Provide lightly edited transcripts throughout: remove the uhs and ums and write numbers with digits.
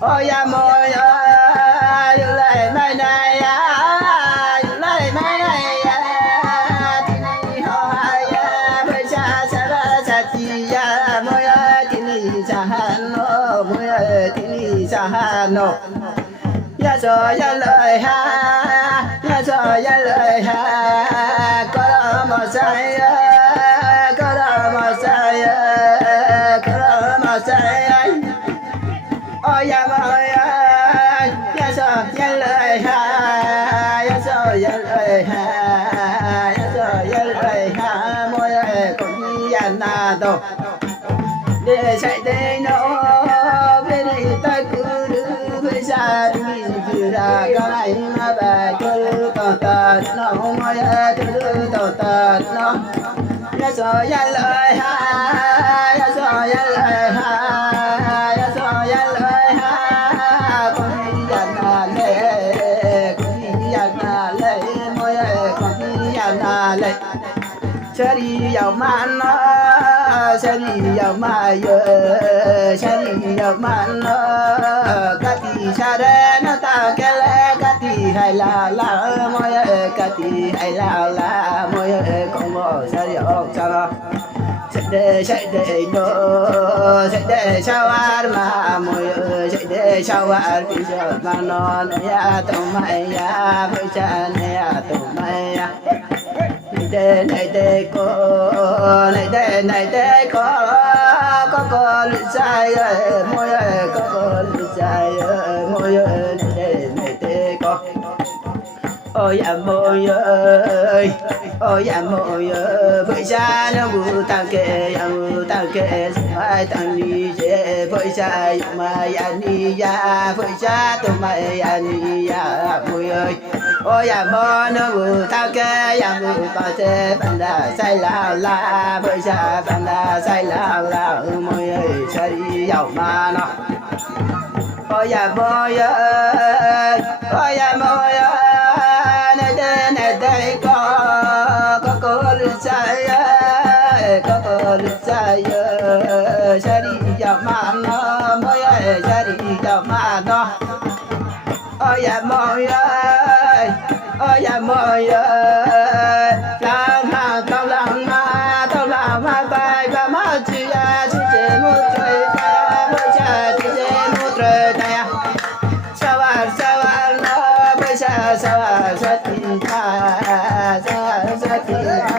Ôi ya môi ơi, lại mai này lại mai này thì này họ ya bây giờ sa chi ya môi ơi thì này sa no môi ơi thì này sa no ya so ya lời ha ya so ya lời ha có mà sai có mà sai có mà sai ôi ya ơi ya so ya lời ha ya so ya lời ha ya so ya lời ha môi ơi cũng như ya na đâu để chạy đây nó bên đây ta cứ đưa với xa đi từ ra cái này mà về cứ tờ tờ nó môi ơi cứ tờ tờ nó ya so ya lời ha ya so ya lời ha ya so ya lời ha con đi ya na lệ con đi ya na lệ môi ơi con đi ya na lệ sẽ đi vào man nó sẽ đi vào mai sẽ đi vào man nó cái gì xa đây nó ta cái lẽ cái gì hay là môi ơi cái gì hay là môi ơi con ngồi sẽ đi ôm sao nó sẽ để nó sẽ để sao ăn mà môi ơi sẽ để sao ăn bây giờ mà nó ya tụi mày ya bây giờ ya tụi mày ya này đây có này đây có lưỡi dài môi ơi có lưỡi dài môi ơi này đây có ôi ya môi ơi với cha nó bu tang kê mai tang đi về với cha mai anh đi ya với cha tụi mày anh đi ya môi ơi ôi ya môi nó bu tang kê ya bu ba thế bạn đã sai la với cha bạn đã sai la môi ơi sai giàu mà nó ôi ya môi ơi này đây có lưỡi dài sẽ đi vào mà nó môi ơi sẽ đi vào mà nó ôi ya môi ơi tao làm mà bài và mà chỉ chế một trời ta bây giờ chỉ chế một trời ta sao nó bây giờ sao thì ta thì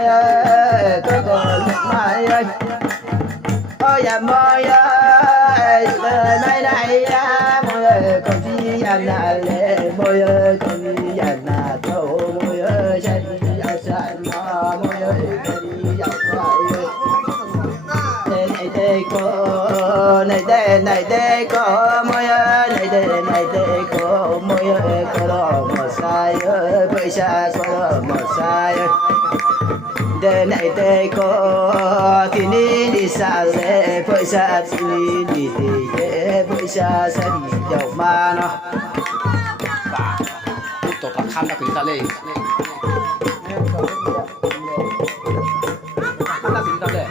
ơi có mai ơi ôi ya môi ơi này môi ơi con đi ya na lệ môi ơi con đi ya na thâu môi ơi chạy đi ya chạy mà môi ơi con đi ya chạy này đây có này đây có môi ơi này đây có môi ơi có đó mà sai ơi với xa có mà sai ơi này đây có thì đi xa lệ với xa thì đi dễ với xa sẽ đi giàu mà nó tổ phật khăn đã kính ra lên khăn đã kính ra lên